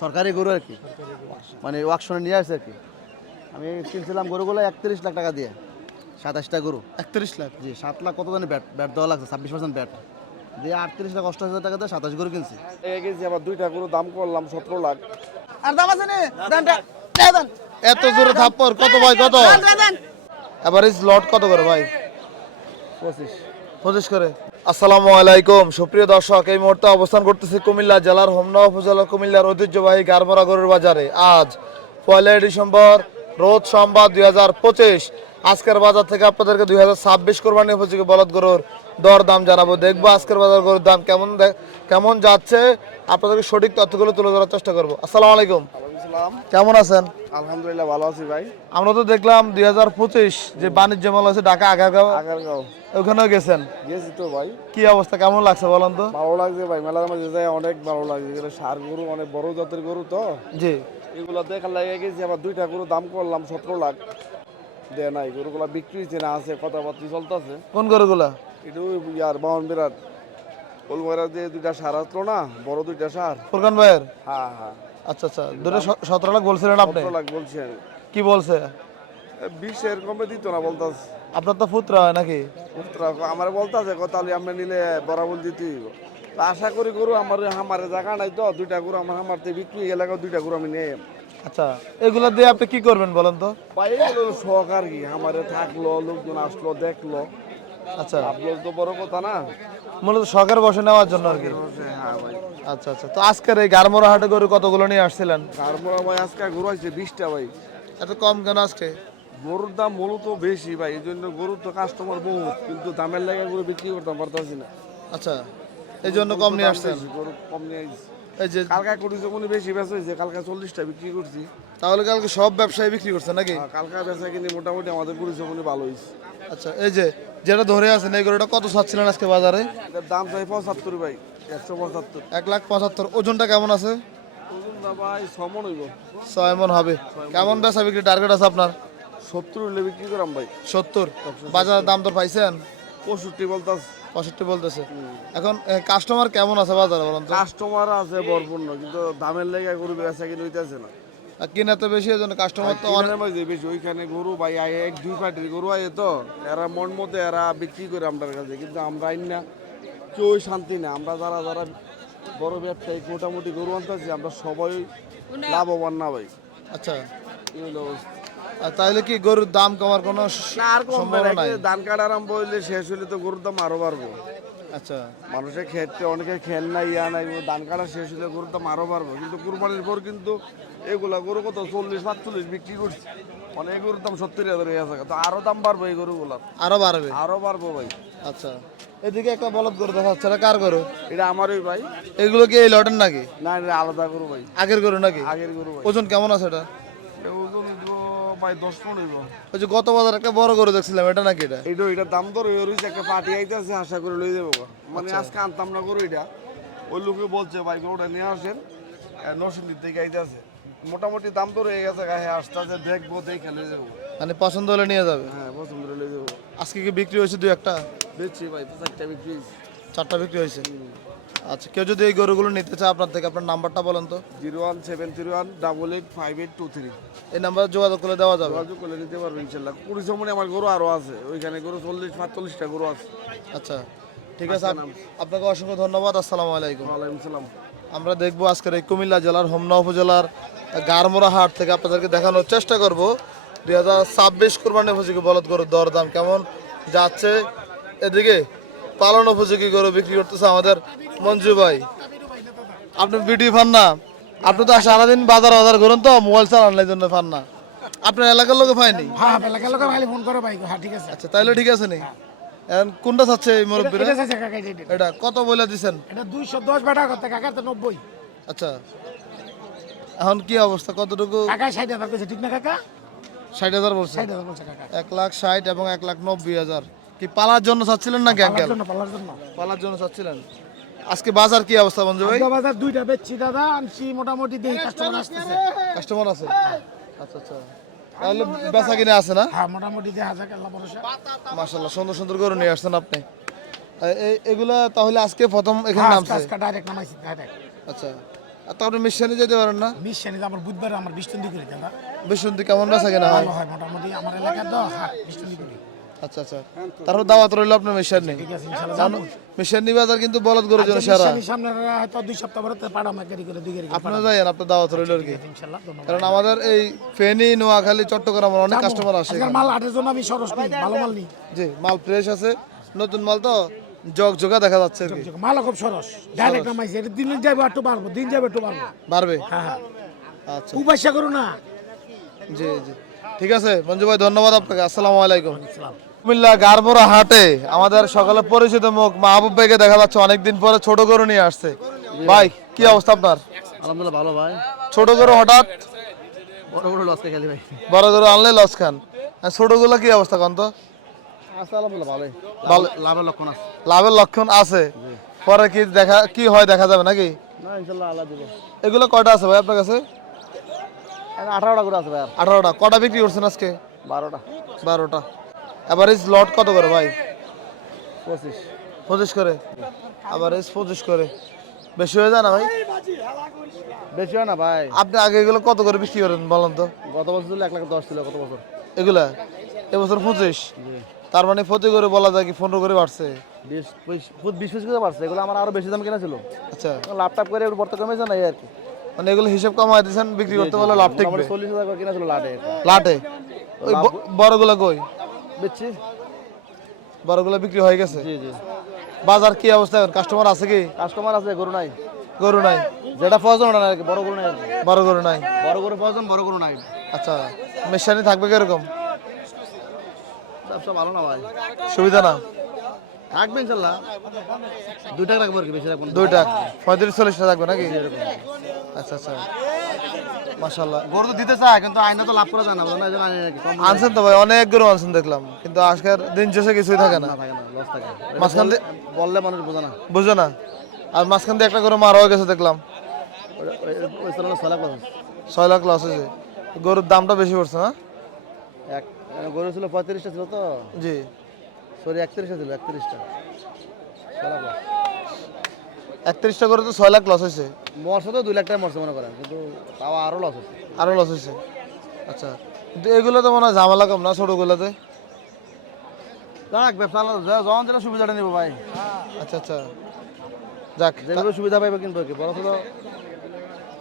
সরকারি গরু আর কি। মানে ওয়াকশনে নিয়ে আসছে আর কি। আমি কিনছিলাম গরুগুলো একত্রিশ লাখ টাকা দিয়ে সাতাশটা গরু। একত্রিশ লাখ? জি সাত লাখ কত জানি ব্যাট ব্যাট দেওয়া লাগছে ছাব্বিশ পার্সেন্ট ব্যাট। দিয়ে আটত্রিশ লাখ অষ্টাশি হাজার টাকা দিয়ে সাতাশ গরু কিনছি। গেছি আবার দুইটা গরু দাম করলাম সতেরো লাখ। আর দাম আছে এত জোরে থাপ্পর কত ভাই কত? এভারেজ লট কত করে ভাই? পঁচিশ। পঁচিশ করে। আসসালামু আলাইকুম। সুপ্রিয় দর্শক এই মুহূর্তে অবস্থান করতেছি কুমিল্লা জেলার হোমনা উপজেলা কুমিল্লার ঐতিহ্যবাহী গারমরা গরুর বাজারে। আজ পয়লা ডিসেম্বর রোজ সোমবার দুই হাজার পঁচিশ। আজকের বাজার থেকে আপনাদেরকে দুই হাজার ছাব্বিশ কোরবানি উপযোগী বলদ গরুর দর দাম জানাব। দেখব আজকের বাজার গরুর দাম কেমন কেমন যাচ্ছে। আপনাদেরকে সঠিক তথ্যগুলো তুলে ধরার চেষ্টা করব। আসসালামু আলাইকুম। কেমন আছেন? আলহামদুলিল্লাহ ভালো আছি ভাই। আমরা তো দেখলাম দুই হাজার পঁচিশ যে বাণিজ্য মেলা আছে ঢাকা আগারগাঁও আগারগাঁও। ওখানেও গেছেন? গেছি তো ভাই। কি অবস্থা? কেমন লাগছে বলেন তো? ভালো লাগছে ভাই মেলার মাঝে যাই অনেক ভালো লাগছে। এগুলো সার গরু অনেক বড় জাতের গরু তো। জি। এগুলো দেখার লাগে গেছি আবার দুইটা গরু দাম করলাম সতেরো লাখ। দেয় নাই গরুগুলো বিক্রি হয়েছে না আছে কথাবার্তা চলতেছে। কোন গরুগুলা? একটু ইয়ার বাহন বিরাট। ওলময়রা যে দুইটা সার আসলো না বড় দুইটা সার। ফুরকান ভাইয়ের? হ্যাঁ হ্যাঁ। আচ্ছা আচ্ছা দুটো সতেরো লাখ বলছিলেন আপনি? সতেরো লাখ বলছেন। কি বলছে? বিশ এরকমে দিত না বলতাস। আপনার তো পুত্রা হয় নাকি? আমার বলতাছে তাহলে আমরা নিলে বরাবর দিতে হইব। তা আশা করি গরু আমার হামারে জায়গা নাই তো দুইটা গরু আমার হামারতে বিক্রি গেলে দুইটা গরু আমি নেই আচ্ছা এগুলা দিয়ে আপনি কি করবেন বলেন তো? পাই শখ আর কি আমারে থাকল লোকজন আসলো দেখল। আচ্ছা। আপনার তো বড় কথা না। মূলত শখের বসে নেওয়ার জন্য আর কি। হ্যাঁ ভাই। আচ্ছা আচ্ছা তো আজকের এই গারমোড়া হাটে গরু কতগুলো নিয়ে আসছিলেন? তারপর ভাই আজকে গরু আছে বিশটা ভাই। এত কম কেন আজকে? গরুর দাম মূলত বেশি ভাই এই জন্য গরুর তো কাস্টমার বহুত কিন্তু দামের লাগে গরু বিক্রি করতে পারতেছি না। আচ্ছা এই জন্য কম নিয়ে আসছেন। গরু কম নিয়ে আসছি এই যে কালকা কুড়ি যখন বেশি বেচা হয়েছে কালকা চল্লিশটা বিক্রি করছি। তাহলে কালকে সব ব্যবসায়ী বিক্রি করছে নাকি? আর কালকা বেচা কিনে মোটামুটি আমাদের কুড়ি যখন ভালো হয়েছে। আচ্ছা এই যে যেটা ধরে আছেন এই গরুটা কত চাচ্ছিলেন আজকে বাজারে? দাম চাই পঁচাত্তর ভাই একশো পঁচাত্তর। এক লাখ পঁচাত্তর। ওজনটা কেমন আছে? ওজন দা ভাই সমন হইব। ছয় মন হবে। কেমন বেচা বিক্রি টার্গেট আছে আপনার? সত্তর হইলে বিক্রি করাম ভাই। সত্তর? বাজারের দাম তো পাইছেন? পঁয়ষট্টি বলতাস। পঁয়ষট্টি বলতেছে। এখন কাস্টমার কেমন আছে বাজারে বলেন তো? কাস্টমার আছে ভরপূর্ণ কিন্তু দামের লেগে গরু বেচা কিনে হইতেছে না। আর কিনা তো বেশি ওই জন্য কাস্টমার তো অনেক মাঝে বেশি ওইখানে গরু ভাই আয় এক দুই পাটির গরু আয় তো এরা মন মতো এরা বিক্রি করে আমাদের কাছে কিন্তু আমরা আইন না কেউ শান্তি না। আমরা যারা যারা বড় ব্যবসায়ী মোটামুটি গরু আনতেছি আমরা সবাই লাভবান না ভাই। আচ্ছা। এই হলো অবস্থা। তাহলে কি গরুর দাম কমার কোনো আর ধান কাটা আরম্ভ হইলে শেষ হইলে তো গরুর দাম আরও বাড়বো। আচ্ছা। মানুষের খেতে অনেকে খেল নাই ইয়া নাই ধান কাটা শেষ হলে গরুর দাম আরও বাড়বো। কিন্তু কুরবানির পর কিন্তু এগুলা গরু কত? চল্লিশ পাঁচচল্লিশ বিক্রি করছি। অনেক গরুর দাম সত্তর হাজার হয়ে গেছে। তো আরও দাম বাড়বো এই গরুগুলার আরও বাড়বে? আরও বাড়বো ভাই। আচ্ছা। এদিকে একটা বলদ গরু দেখা যাচ্ছে কার গরু? এটা আমারই ভাই। এগুলো কি এই লটের নাকি? না আলাদা গরু ভাই। আগের গরু নাকি? আগের গরু ভাই। ওজন কেমন আছে এটা? ভাই দশ হইব ওই যে গত বাজার একটা বড় গরু দেখছিলাম এটা নাকি এটা? দাম ধরে রয়েছে একটা পার্টি আইতেছে আশা করে লই যাব মানে আজকে আনতাম না গরু এটা। ওই লোকে বলছে ভাই গরুটা নিয়ে আসেন। নরসিংদীর থেকে আইতেছে। মোটামুটি দাম তো রয়ে গেছে গায়ে আসতেছে দেখব দেখে লই যাব। মানে পছন্দ হলে নিয়ে যাবে? হ্যাঁ পছন্দ করে লই যাব। আজকে কি বিক্রি হয়েছে দুই একটা? দেখছি ভাই তো চারটা বিক্রি চারটা বিক্রি হয়েছে। আচ্ছা কেউ যদি এই গরুগুলো নিতে চায় আপনার থেকে আপনার নাম্বারটা বলেন তো। Zero one seven three one double eight five eight two three. এই নাম্বারে যোগাযোগ করে দেওয়া যাবে। যোগাযোগ করলে নিতে পারব ইনশাল্লাহ। কুড়ি সময় আমার গরু আরও আছে। ওইখানে গরু চল্লিশ পাঁচচল্লিশটা গরু আছে। আচ্ছা ঠিক আছে। আপ- আপনাকে অসংখ্য ধন্যবাদ। আসসালামু আলাইকুম। ওয়ালাইকুম সালাম আমরা দেখব আজকের এই কুমিল্লা জেলার হোমনা উপজেলার গারমোড়া হাট থেকে আপনাদেরকে দেখানোর চেষ্টা করব। দুই হাজার ছাব্বিশ কোরবানি উপযোগী বলদ গরুর দরদাম কেমন যাচ্ছে। এদিকে পালন উপযোগী গরু বিক্রি করতেছে আমাদের মঞ্জু ভাই। আপনি ভিডিও ফান না? আপনি তো সারাদিন বাজার বাজার করুন তো মোবাইল চালানোর জন্য ফান না। আপনার এলাকার লোকে পায়নি? হ্যাঁ এলাকার লোকে ভাই ফোন করো ভাই হ্যাঁ ঠিক আছে। আচ্ছা তাইলে ঠিক আছে নি? এখন কোনটা চাচ্ছে এই মুরব্বীরা? এটা কত বলে দিছেন? এটা দুইশো দশ বেটা করতে কাকা তো নব্বই। আচ্ছা। এখন কি অবস্থা? কতটুকু? কাকা ষাট হাজার কইছে ঠিক না কাকা? ষাট হাজার বলছে। ষাট হাজার বলছে কাকা। এক লাখ ষাট এবং এক লাখ নব্বই হাজার। কি পালার জন্য চাচ্ছিলেন নাকি পালার আঙ্কেল? জন্য পালার জন্য। পালার জন্য চাচ্ছিলেন। আজকে বাজার কি অবস্থা মঞ্জু ভাই? বাজার দুইটা বেচছি দাদা আনছি মোটামুটি দেই কাস্টমার আসতেছে। কাস্টমার আছে? আচ্ছা আচ্ছা। তাহলে বেচা কিনে আছে না? হ্যাঁ মোটামুটি দেখা যাক আল্লাহ ভরসা। মাশাল্লাহ সুন্দর সুন্দর করে নিয়ে আসছেন আপনি। এগুলা তাহলে আজকে প্রথম এখানে হ্যাঁ, নামছে? আজকে ডাইরেক্ট নামাইছি ডাইরেক্ট আচ্ছা। আর তো আপনি মিশনে যেতে পারেন না? শ্রেণীতে আমার বুধবার আমার বিষ্টন্দি করি দাদা। বিশুদ্ধি কেমন বেচা কেনা হয়? হয় মোটামুটি আমার এলাকার তো হাট বিষ্টন্দি করি। আচ্ছা আচ্ছা। তারপর দাওয়াত রইল আপনার মিশন নেই। মিশন বাজার কিন্তু বলদ গরুর জন্য আজকে সেরা। নিঃশ্বাসী সামনে হয়তো দুই সপ্তাহ পরে পাড়া আমার করে দুই গাড়ি আপনারা যাইয়েন আপনার দাওয়াত রইল আর কি। কারণ আমাদের এই ফেনী নোয়াখালী চট্টগ্রাম অনেক কাস্টমার আসে মাল আটের জন্য আমি সরস নিই ভালো মাল নিই। জি মাল ফ্রেশ আছে। নতুন মাল তো জগ জগা দেখা যাচ্ছে আর কি। মাল খুব সরস। ডাইরেক্ট নামাইছে এটা দিন যাবে একটু দিন যাবে একটু বাড়বে। হ্যাঁ হ্যাঁ। আচ্ছা। উপাস্যা করো না। জি জি। ঠিক আছে মঞ্জু ভাই ধন্যবাদ আপনাকে। আসসালামু আলাইকুম। কুমিল্লা গারমোরা হাটে আমাদের সকালে পরিচিত মুখ মাহবুব ভাইকে দেখা যাচ্ছে অনেকদিন পরে ছোট গরু নিয়ে আসছে। ভাই কি অবস্থা আপনার? আলহামদুলিল্লাহ ভালো ভাই। ছোট গরু হঠাৎ? বড় বড় লসকে খেলি ভাই। বড় গরু আনলে লস খান। আর ছোটগুলো কি অবস্থা কন তো। লাভের লক্ষণ আছে। লাভের লক্ষণ আছে। পরে কি দেখা কি হয় দেখা যাবে নাকি? এগুলো কয়টা আছে ভাই আপনার কাছে? আঠারোটা করে আছে ভাই আঠারোটা। কটা বিক্রি করছেন আজকে? বারোটা। বারোটা। এভারেজ লট কত করে ভাই? পঁচিশ। পঁচিশ করে? এভারেজ পঁচিশ করে। বেশি হয়ে যায় না ভাই? বেশি হয় না ভাই। আপনি আগে এগুলো কত করে বিক্রি করেন বলেন তো? গত বছর ছিল এক লাখ দশ ছিল গত বছর। এগুলা? এবছর পঁচিশ? তার মানে প্রতি করে বলা যায় কি পনেরো করে বাড়ছে? বিশ পিস করে পারছে এগুলো আমার আরও বেশি দাম কেনা ছিল। আচ্ছা। লাভ টাপ করে বর্তে কমেছে না আর কি। মানে এগুলো হিসাব কমাই দিয়েছেন বিক্রি করতে পারলে লাভ মোটামুটি চল্লিশ হাজার করে কিনা ছিল লাটে। লাটে? ওই বড়গুলো কই? বেচছি। বড়গুলো বিক্রি হয়ে গেছে। জি জি। বাজার কি অবস্থা কাস্টমার আছে কি? কাস্টমার আছে গরু নাই। গরু নাই। যেটা প্রয়োজন ওটা নাই বড় গরু নাই। বড় গরু নাই। বড় গরু প্রয়োজন বড় গরু নাই। আচ্ছা মেশানি থাকবে কীরকম ব্যবসা ভালো না ভাই। সুবিধা না? থাকবে ইনশাল্লাহ। দুই টাকা রাখব আর কি বেশি রাখব না। দুইটা পঁয়ত্রিশ চল্লিশটা থাকবে নাকি? আচ্ছা আচ্ছা। মাশাল্লাহ গরু তো দিতে চায় কিন্তু আইনে তো লাভ করা যায় না কম আনছেন তো ভাই অনেক গরু আনছেন দেখলাম কিন্তু আজকের দিন শেষে কিছুই থাকে না। না থাকে না লস থাকে। মাঝখান দিয়ে বললে মানুষ বোঝে না। বুঝো না। আর মাঝখান দিয়ে একটা গরু মারাও গেছে দেখলাম। ওই- ছয় লাখ ছয় লাখ লস হয়েছে। গরুর দামটা বেশি পড়ছে না? এক গরু ছিল পঁয়ত্রিশটা ছিল তো? জি। সরি একত্রিশটা ছিল একত্রিশটা। ছয় লাখ loss। একত্রিশটা গরু তো ছয় লাখ লস হয়েছে। মরছে তো দুই লাখ টাকা মরছে মনে করেন কিন্তু তাও আরও লস হচ্ছে আরও লস হয়েছে। আচ্ছা কিন্তু এগুলো তো মনে হয় ঝামেলা কম না ছোটোগুলোতে? যাক ব্যবসা যখন যেটা সুবিধাটা নিবো ভাই। আচ্ছা আচ্ছা। যাক যেগুলো সুবিধা পাইবে কিন্তু কি? বড় ছিল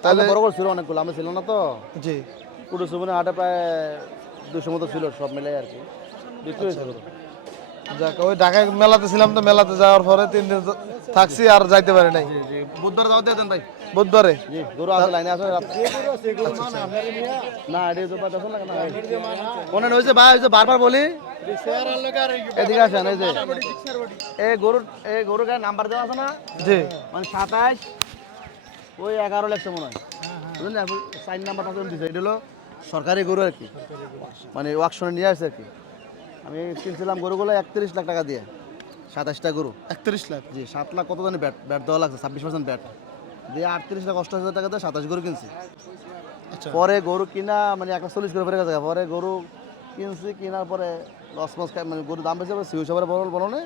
তাহলে- বড় বড় ছিল অনেকগুলো আমি ছিল না তো। জি। পুরো সুবনে হাটে প্রায় দুশো মতো ছিল সব মিলাই আর কি। বিক্রি হয়েছিল যাক ওই ঢাকায় মেলাতে ছিলাম তো মেলাতে যাওয়ার পরে তিন দিন থাকছি আর যাইতে পারি নাই। বুধবার যাওয়া দেন ভাই? বুধবারে। গরু আছে লাইনে আছে না এটি তো বাদ আছে না না হয়েছে ভাই হয়েছে বারবার বলি। এদিকে আসেন এই যে। এই গরুর এই গরুর গায়ে নাম্বার দেওয়া আছে না? জি। মানে সাতাশ ওই এগারো লেখছে মনে হয়। বুঝলেন সাইন নাম্বারটা দিছে এটা হলো সরকারি গরু আর কি। মানে ওয়াকশনে নিয়ে আসছে আর কি। আমি কিনছিলাম গরুগুলো একত্রিশ লাখ টাকা দিয়ে সাতাশটা গরু। একত্রিশ লাখ? জি সাত লাখ কত জানি ব্যাট ব্যাট দেওয়া লাগছে ছাব্বিশ পার্সেন্ট ব্যাট। দিয়ে আটত্রিশ লাখ অষ্টাশি হাজার টাকা দিয়ে সাতাশ গরু কিনছি। আচ্ছা। পরে গরু কিনা মানে এক লাখ চল্লিশ করে ফেরে গেছে। পরে গরু কিনছি কেনার পরে লস মস খাই মানে গরুর দাম বেশি সিউ সাহেবের বল বলো না।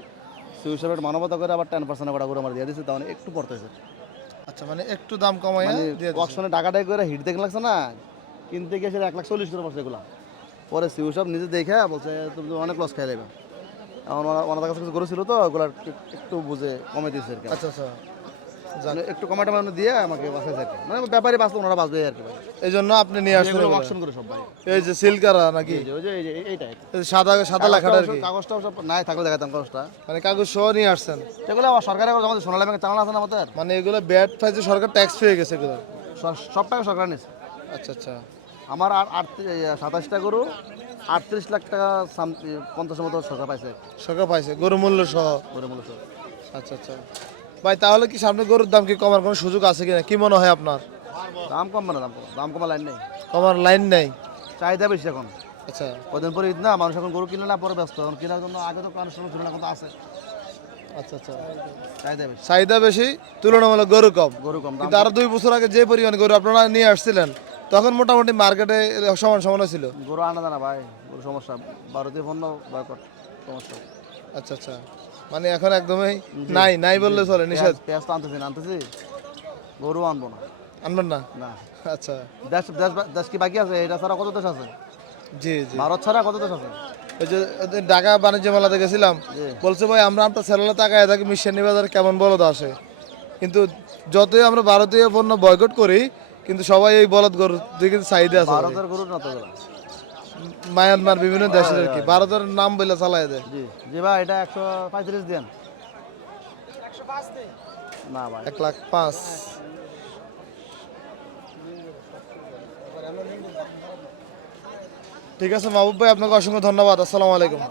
সিউ সাহেবের মানবতা করে আবার টেন পার্সেন্ট গরু আমার দিয়ে দিচ্ছে তাহলে একটু পড়তেছে আচ্ছা মানে একটু দাম কমাই মানে দিয়ে দিছে। অকশনে ডাকাটাই করে হিট দেখে লাগছে না কিনতে গিয়ে সেটা এক লাখ চল্লিশ করে পড়ছে এগুলা। পরে সিউ সাহেব নিজে দেখে বলছে তুমি অনেক লস খাই দেবে এখন ওনাদের কাছে কিছু গরু ছিল তো ওগুলা একটু- বুঝে কমে দিয়েছে আর কি। আচ্ছা আচ্ছা। মানে একটু কমাটা মানে দিয়ে আমাকে বাঁচাইছে আর কি। মানে ব্যাপারে বাঁচলো ওনারা বাঁচবে আর কি এই জন্য আপনি নিয়ে এগুলো এগুলো। অকশন করে সব ভাই। এই যে সিল্কারা নাকি? ওই যে এইটা সাদা সাদা লেখাটা আর কি। কাগজটা সব নাই থাকলে দেখাতাম কাগজটা। মানে কাগজ সহ নিয়ে আসছেন? সেগুলো আবার সরকারের আমাদের সোনালী ব্যাংকের চালান আছে না আমাদের? মানে এগুলো ব্যাট ফাইজে সরকার ট্যাক্স পেয়ে গেছে এগুলো। সব- সব টাকা সরকার নিয়েছে। আচ্ছা আচ্ছা। আমার আর সাতাশটা গরু আটত্রিশ লাখ টাকা পঞ্চাশের মতো সরকার পাইছে। সরকার পাইছে গরু মূল্য সহ? গরু মূল্য সহ। আচ্ছা আচ্ছা। ভাই তাহলে কি সামনে গরুর দাম কি কমার কোনো সুযোগ আছে কিনা? কি মনে হয় আপনার? দাম কম মানে দাম দাম কমা লাইন নেই। কমার লাইন নেই? চাহিদা বেশি এখন। আচ্ছা। কদিন পরে ঈদ না মানুষ এখন গরু কিনে না পরে ব্যস্ত। এখন কেনার জন্য আগে তো সঙ্গে ছিল না আছে। আচ্ছা আচ্ছা। চাহিদা বেশি। চাহিদা বেশি তুলনামূলক গরু কম। গরু কম কিন্তু আরও দুই বছর আগে যে পরিমাণ গরু আপনারা নিয়ে আসছিলেন তখন মোটামুটি মার্কেটে সমান সমান ছিল। গরু আনা জানা ভাই গরু সমস্যা। ভারতীয় পণ্য বয়কট সমস্যা। আচ্ছা আচ্ছা। মানে এখন একদমই নাই নাই বললে চলে নিষেধ। পেঁয়াজ তো আনতেছি আনতেছি? গরু আনব না। আনবেন না? না। আচ্ছা। দেশ দেশ দেশ কি বাকি আছে? এটা ছাড়া কত দেশ আছে? জি জি। ভারত ছাড়া কত দেশ আছে? ওই যে ঢাকা বাণিজ্য মেলাতে গেছিলাম। বলছে ভাই আমরা আপনার ছেলেলা তাকায় থাকি মিশানি বাজার কেমন বলদ আসে? কিন্তু যতই আমরা ভারতীয় পণ্য বয়কট করি কিন্তু সবাই এই বলদ গরুর দিকে চাহিদা আছে ভারতের গরুর না তো মায়ানমার বিভিন্ন দেশের আর কি। ভারতের নাম বলে চালায় দেয়। জি জি ভাই এটা একশো পঁয়ত্রিশ দেন। না ভাই। এক লাখ পাঁচ। ঠিক আছে মাহবুব ভাই আপনাকে অসংখ্য ধন্যবাদ। আসসালামু আলাইকুম।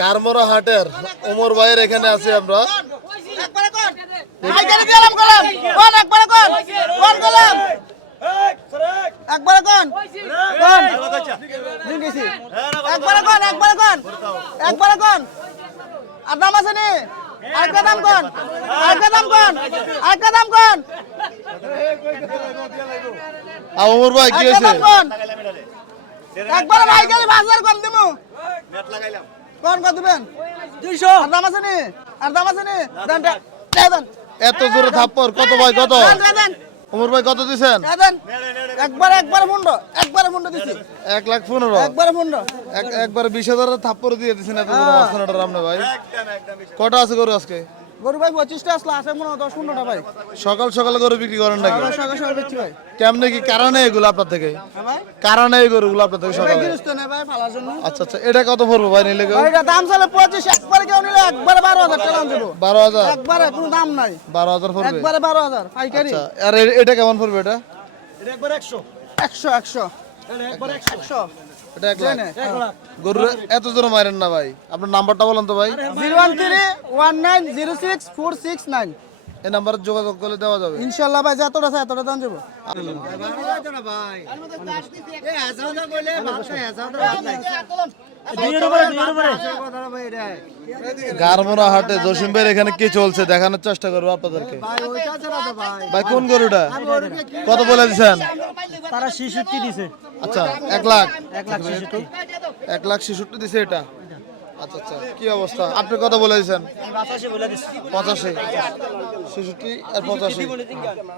গারমরা হাটের ওমর ভাইয়ের এখানে আছি আমরা। একবারে গেলাম গেলাম। কোন একবারে কোন কোন গেলাম। একবারে কোন কোন দিন গেছি একবারে কোন একবারে কোন একবারে কোন আর দাম আছে নি? আরেকটা দাম কোন আরেকটা দাম কোন আরেকটা দাম কোন আর ভাই কি আরেকটা দাম একবারে ভাই গেলে বাজার কম দিমু। কোন কত দিবেন। 200 আর দাম আছে নি? আর দাম আছে নি? দেন দেন। এত জোরে থাপ্পর কত ভাই কত? ওমর ভাই কত দিছেন? একবার একবার মুন্ড একবার মুন্ড দিছি। এক লাখ পনেরো। একবার মুন্ড। একবার বিশ হাজার থাপ্পড় দিয়ে দিছেন এত জোরে মাঝখানেটার আপনি ভাই। কটা আছে গরু আজকে? গরু ভাই পঁচিশটা আসলো আছে মনে হয় দশ পনেরোটা ভাই। সকাল সকালে গরু বিক্রি করেন নাকি? সকাল সকাল বেচছি ভাই কেমনে কি কারণে এগুলো আপনার থেকে? হ্যাঁ কারণে এই গরুগুলো আপনার থেকে সকালে? গিরস্ত নেই ভাই ফালার জন্য। আচ্ছা আচ্ছা এটা কত পড়ব ভাই নিলে কেউ? এটা দাম চলে পঁচিশ একবার কেউ নিলে একবারে বারো হাজার টাকা দেবো বারো হাজার? একবারে কোনো দাম নাই। বারো হাজার পড়বে? একবারে বারো হাজার পাইকারি। আচ্ছা আর এটা কেমন পড়বে এটা? একশো। একশো। একশো। এটা এক লাখ। এত জোরে মারেন না ভাই। আপনার নাম্বারটা বলেন তো ভাই। Zero one three one nine zero six four six nine. এই নাম্বারে যোগাযোগ করলে দেওয়া যাবে। ইনশাল্লাহ ভাই যতটা আছে এতটা দাম যাব গারমোনা হাটে জসিম ভাইয়ের এখানে কি চলছে দেখানোর চেষ্টা করব আপনাদেরকে। ভাই কোন গরুটা? কত বলে দিচ্ছেন? তারা শিশুটি দিছে। আচ্ছা এক লাখ। এক লাখ শিশুটি এক লাখ ছেষট্টি দিছে এটা। আচ্ছা আচ্ছা। কি অবস্থা? আপনি কত বলে দিচ্ছে। পঁচাশি। ছেষট্টি আর পঁচাশি।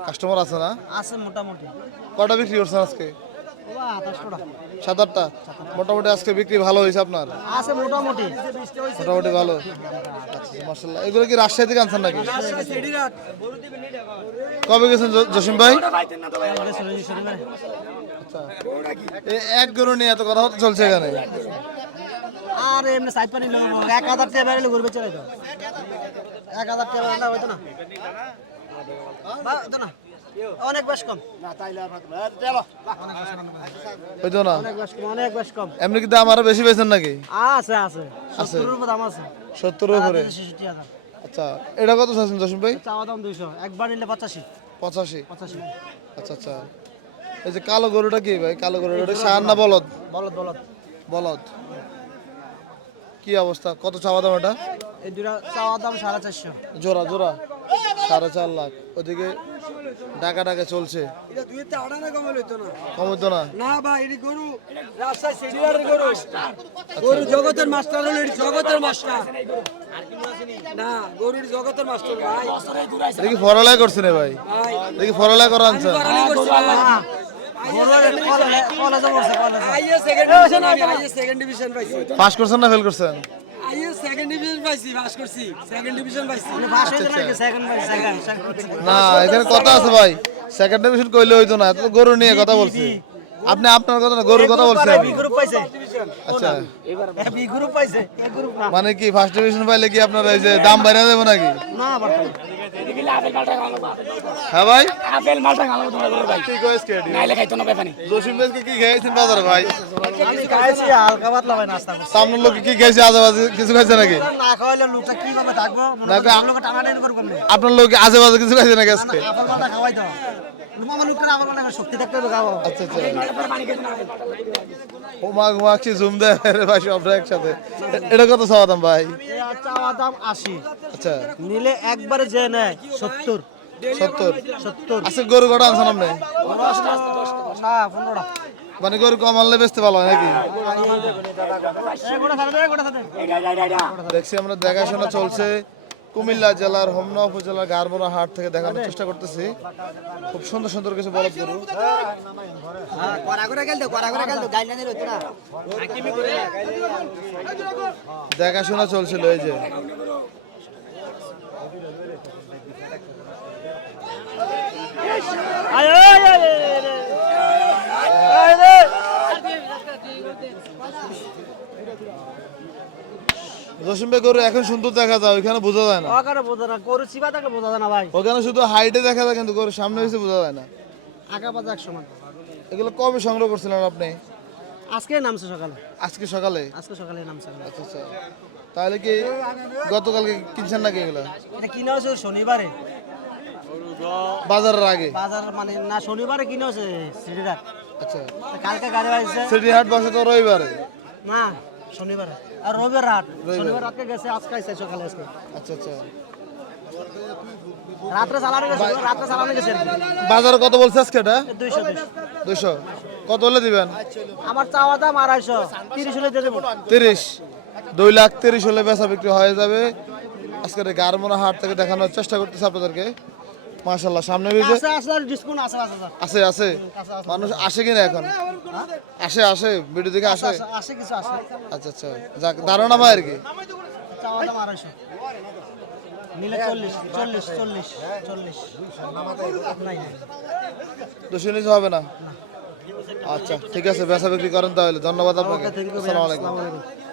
কাস্টমার আছে না? আছে মোটামুটি। কটা বিক্রি করছেন আজকে? সাত আটটা? মোটামুটি আজকে বিক্রি ভালো হয়েছে আপনার? আছে মোটামুটি। মোটামুটি ভালো। আচ্ছা মার্শাল্লাহ এগুলো কি রাজশাহী থেকে আনছেন নাকি? কবে গেছেন জসিম ভাই? আচ্ছা। এই এক গরু নিয়ে এত কথা হতে চলছে এখানে? আর এমনি সাইড পানি এক হাজার টাকা বেড়ে ঘুরবে চলে তো এক হাজার টাকা বেড়ে না। হইতো না হইতো না। অনেক বেশ কম। হইতো না। অনেক বেশ কম অনেক বেশ কম। এমনি কি দাম আরও বেশি পেয়েছেন নাকি? আছে আছে। সত্তরের উপর দাম আছে। সত্তরের উপরে? আচ্ছা এটা কত চাচ্ছেন জসিম ভাই? চাওয়া দাম দুইশো। একবার নিলে পঁচাশি। পঁচাশি? পঁচাশি। আচ্ছা আচ্ছা। এই যে কালো গরুটা কি ভাই? কালো গরুটা সার না বলদ? বলত বলত বলদ। কি অবস্থা? কত চাওয়া দাম এটা? এই দুটা চাওয়া দাম সাড়ে চারশো। জোড়া জোড়া? সাড়ে চার লাখ। ওদিকে ডাকা ডাকা চলছে। কম হতো না না? ভাই এটি গরু। রাস্তায় গরু। গরু জগতের মাস্টার হলো এটি জগতের মাস্টার। না গরুর জগতের মাস্টার ভাই। এটা কি ফরালাই করছেন ভাই। কি ফরালাই করা আনছেন পাস করছেন না ফেল করছেন? না, এখানে কথা আছে ভাই। সেকেন্ড ডিভিশন কইলে হইতো না তো গরু নিয়ে কথা বলছি। আপনি আপনার কথা গরুর কথা বলছেন আচ্ছা। মানে কি ফার্স্ট ডিভিশন পাইলে কি আপনার এই যে দাম বাইরে দেবো নাকি? না হ্যাঁ ভাই। আপেল মালটা খাওয়া তোমার ঘরের ভাই কি কইস কে নাইলে খাইতো না ব্যাপানি জসিম ভাইকে কি খেয়েছেন বাজারে ভাই? আমি খাইছি হালকা পাতলা ভাই নাস্তা করছি। সামনের লোক কি কিছু খাইছে নাকি? না খাওয়াইলে লোকটা কি থাকব? না, আপনার লোক আজে বাজে কিছু খাইছে নাকি আজকে? মালটা খাওয়াই দাও। আচ্ছা আচ্ছা। একসাথে। এটা কত চাওয়া দাম ভাই? চাওয়া দাম আশি। আচ্ছা। নিলে একবারে যে নেয় সত্তর। সত্তর। সত্তর। আজকে গরু কটা আনছেন আপনি? না পনেরোটা। মানে গরু কম আনলে বেচতে ভালো নাকি? দেখছি আমরা দেখাশোনা চলছে কুমিল্লা জেলার হোমনা উপজেলার গারবরা হাট থেকে দেখানোর চেষ্টা করতেছি। খুব সুন্দর সুন্দর কিছু বলদ গরু। দেখাশোনা চলছিল এই যে। জসিম ভাই গরু এখন সুন্দর দেখা যায় ওইখানে বোঝা যায় না। ওখানে বোঝা না গরু চিবা থাকলে বোঝা যায় না ভাই। ওখানে শুধু হাইটে দেখা যায় কিন্তু গরু সামনে এসে বোঝা যায় না। আগা বাজা এক সমান এগুলো কবে সংগ্রহ করছিলেন আপনি? আজকে নামছে সকালে। আজকে সকালে? আজকে সকালে নামছে আচ্ছা আচ্ছা। তাহলে কি গতকালকে কিনছেন নাকি এগুলো? এটা কিনে হয়েছে শনিবারে। বাজারের আগে? বাজার মানে না শনিবারে কিনে হয়েছে সিটিটা আচ্ছা। কালকে গাড়ি আসছে সিটি হাট বসে তো রবিবারে? না শনিবারে। আর রবিবার রাত। শনিবার রাতকে গেছে আজকে আইছে সকালে আজকে। আচ্ছা আচ্ছা। রাত্রে চালানো গেছে রাত্রে চালানো গেছে বাজারে কত বলছে আজকে এটা? দুইশো দুইশো। দুশো কত হলে দিবেন? আমার চাওয়া দাম আড়াইশো। তিরিশ হলে দিয়ে দেবো। তিরিশ। দুই লাখ তিরিশ হলে বেচা বিক্রি হয়ে যাবে। আজকের এই গারমোনা হাট থেকে দেখানোর চেষ্টা করতেছি আপনাদেরকে। মাশাল্লাহ সামনে রয়েছে আছে ডিসকাউন্ট আছে। মানুষ আসে কিনা এখন? আসে আসে ভিডিও দেখে আসে? কিছু আচ্ছা আচ্ছা যাক ধারণা পায় আর কি। চাওয়া দাম নিলে হবে না? আচ্ছা ঠিক আছে বেচা বিক্রি করেন তাহলে। ধন্যবাদ আপনাকে। আসসালামু আলাইকুম। আসসালামু আলাইকুম।